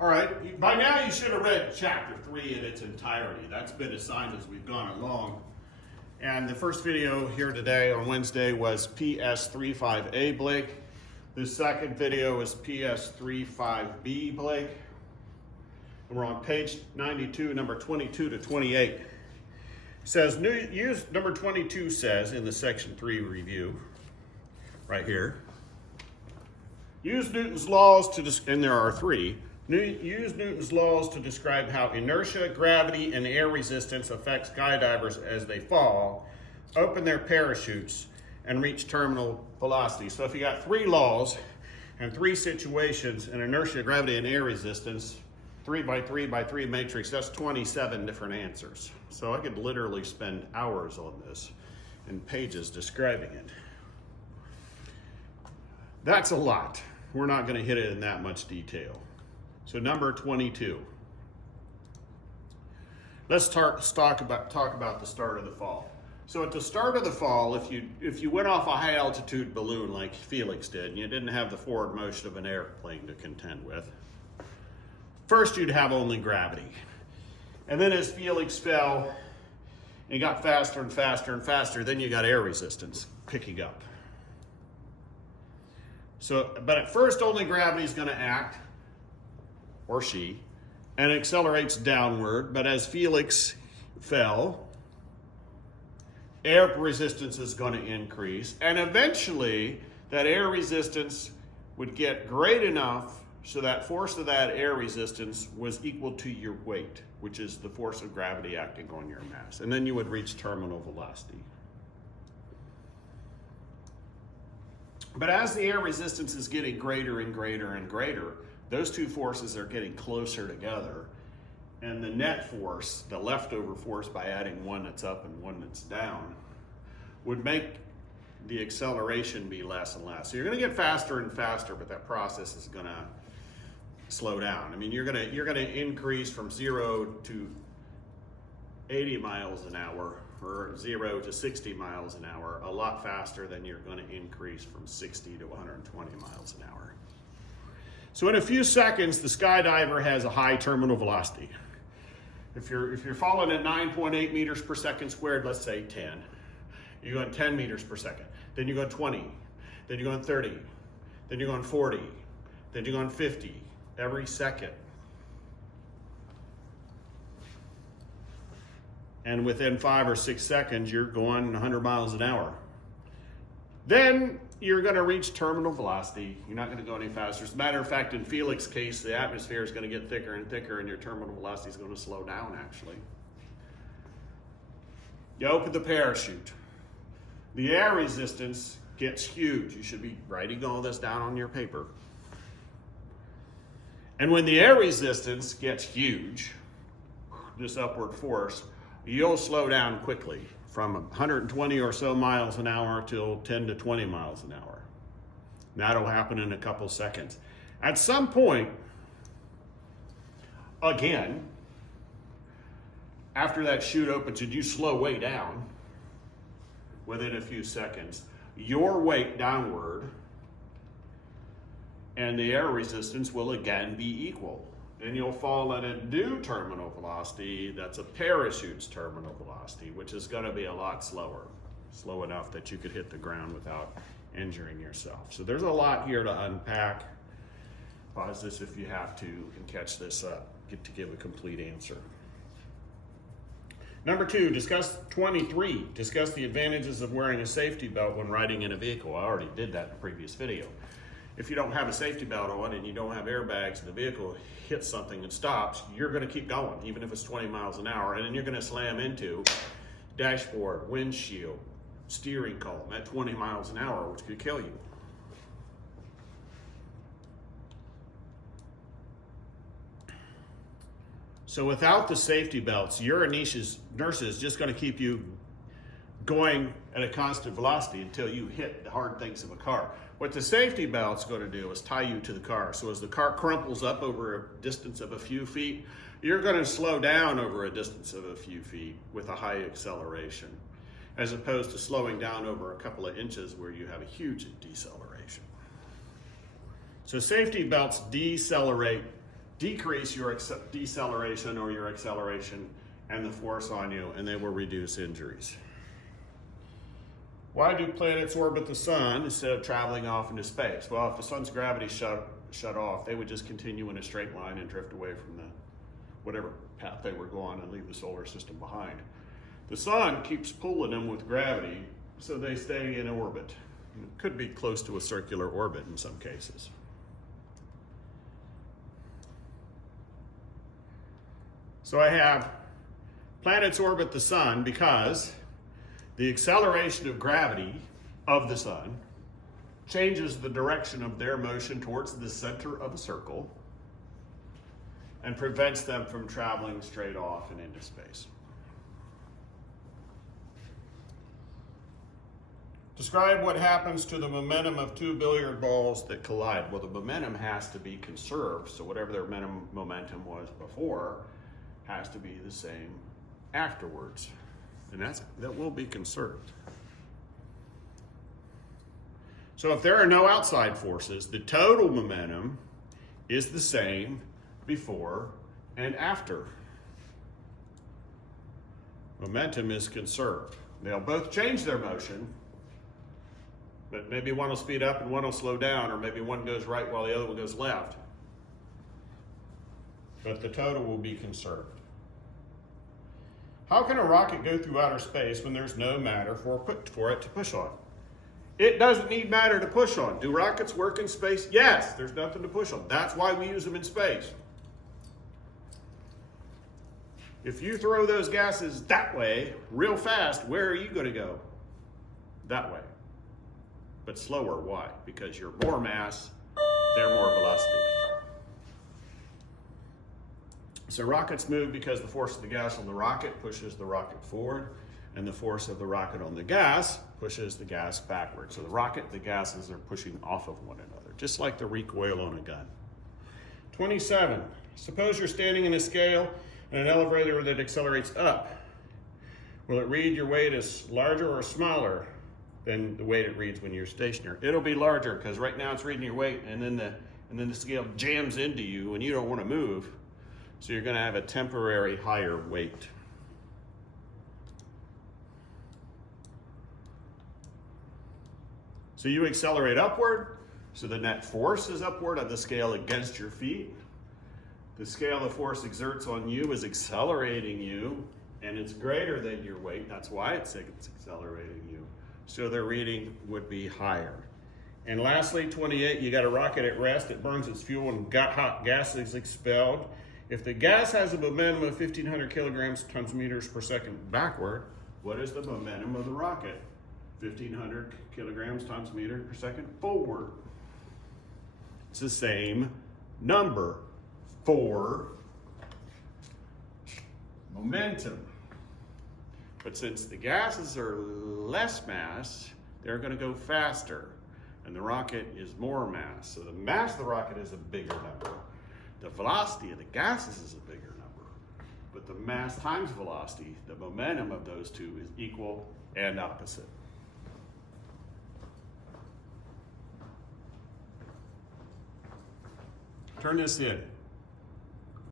All right, by now you should have read chapter 3 in its entirety. That's been assigned as we've gone along. And the first video here today on Wednesday was PS35BBlake. The second video is PS35BBlake. And we're on page 92, number 22 to 28. It says, number 22 says in the section 3 review, right here, use Newton's laws to, and there are 3, use Newton's laws to describe how inertia, gravity, and air resistance affect skydivers as they fall, open their parachutes, and reach terminal velocity. So if you got 3 laws and 3 situations in inertia, gravity, and air resistance, 3 by 3 by 3 matrix, that's 27 different answers. So I could literally spend hours on this and pages describing it. That's a lot. We're not going to hit it in that much detail. So number 22. Let's talk about the start of the fall. So at the start of the fall, if you went off a high altitude balloon like Felix did, and you didn't have the forward motion of an airplane to contend with, first you'd have only gravity. And then as Felix fell and got faster and faster and faster, then you got air resistance picking up. So, but at first only gravity is going to act, or she, and accelerates downward. But as Felix fell, air resistance is going to increase. And eventually, that air resistance would get great enough so that force of that air resistance was equal to your weight, which is the force of gravity acting on your mass. And then you would reach terminal velocity. But as the air resistance is getting greater and greater and greater, those two forces are getting closer together. And the net force, the leftover force by adding one that's up and one that's down, would make the acceleration be less and less. So you're going to get faster and faster, but that process is going to slow down. I mean, you're going to increase from 0 to 80 miles an hour or 0 to 60 miles an hour a lot faster than you're going to increase from 60 to 120 miles an hour. So in a few seconds, the skydiver has a high terminal velocity. If you're falling at 9.8 meters per second squared, let's say 10, you're going 10 meters per second. Then you're going 20. Then you're going 30. Then you're going 40. Then you're going 50 every second. And within 5 or 6 seconds, you're going 100 miles an hour. Then you're going to reach terminal velocity. You're not going to go any faster. As a matter of fact, in Felix's case, the atmosphere is going to get thicker and thicker, and your terminal velocity is going to slow down, actually. You open the parachute. The air resistance gets huge. You should be writing all this down on your paper. And when the air resistance gets huge, this upward force, you'll slow down quickly from 120 or so miles an hour till 10 to 20 miles an hour. That'll happen in a couple seconds. At some point, again, after that chute opens and you slow way down, within a few seconds, your weight downward and the air resistance will again be equal. Then you'll fall at a new terminal velocity. That's a parachute's terminal velocity, which is going to be a lot slower. Slow enough that you could hit the ground without injuring yourself. So there's a lot here to unpack. Pause this if you have to and catch this up. Get to give a complete answer. Number 2, discuss 23. Discuss the advantages of wearing a safety belt when riding in a vehicle. I already did that in the previous video. If you don't have a safety belt on and you don't have airbags and the vehicle hits something and stops, you're going to keep going, even if it's 20 miles an hour, and then you're going to slam into dashboard, windshield, steering column at 20 miles an hour, which could kill you. So without the safety belts, your inertia is just going to keep you going at a constant velocity until you hit the hard things of a car. What the safety belt's going to do is tie you to the car. So as the car crumples up over a distance of a few feet, you're going to slow down over a distance of a few feet with a high acceleration, as opposed to slowing down over a couple of inches where you have a huge deceleration. So safety belts decelerate decrease your deceleration or your acceleration and the force on you, and they will reduce injuries. Why do planets orbit the sun instead of traveling off into space? Well, if the sun's gravity shut off, they would just continue in a straight line and drift away from the whatever path they were going and leave the solar system behind. The sun keeps pulling them with gravity, so they stay in orbit. It could be close to a circular orbit in some cases. So I have planets orbit the sun because the acceleration of gravity of the sun changes the direction of their motion towards the center of a circle and prevents them from traveling straight off and into space. Describe what happens to the momentum of two billiard balls that collide. Well, the momentum has to be conserved, so whatever their momentum was before has to be the same afterwards, and that will be conserved. So if there are no outside forces, the total momentum is the same before and after. Momentum is conserved. They'll both change their motion, but maybe one will speed up and one will slow down, or maybe one goes right while the other one goes left. But the total will be conserved. How can a rocket go through outer space when there's no matter for it to push on? It doesn't need matter to push on. Do rockets work in space? Yes, there's nothing to push on. That's why we use them in space. If you throw those gases that way, real fast, where are you going to go? That way. But slower, why? Because you're more mass, they're more velocity. So rockets move because the force of the gas on the rocket pushes the rocket forward, and the force of the rocket on the gas pushes the gas backward. So the rocket, the gases are pushing off of one another, just like the recoil on a gun. 27, suppose you're standing in a scale and an elevator that accelerates up. Will it read your weight as larger or smaller than the weight it reads when you're stationary? It'll be larger, because right now it's reading your weight, and then the scale jams into you and you don't want to move. So you're going to have a temporary higher weight. So you accelerate upward, so the net force is upward on the scale against your feet. The scale the force exerts on you is accelerating you, and it's greater than your weight. That's why it's accelerating you. So the reading would be higher. And lastly, 28, you got a rocket at rest. It burns its fuel and hot gas is expelled. If the gas has a momentum of 1,500 kilograms times meters per second backward, what is the momentum of the rocket? 1,500 kilograms times meters per second forward. It's the same number for momentum. But since the gases are less mass, they're going to go faster, and the rocket is more mass. So the mass of the rocket is a bigger number. The velocity of the gases is a bigger number, but the mass times velocity, the momentum of those two is equal and opposite. Turn this in.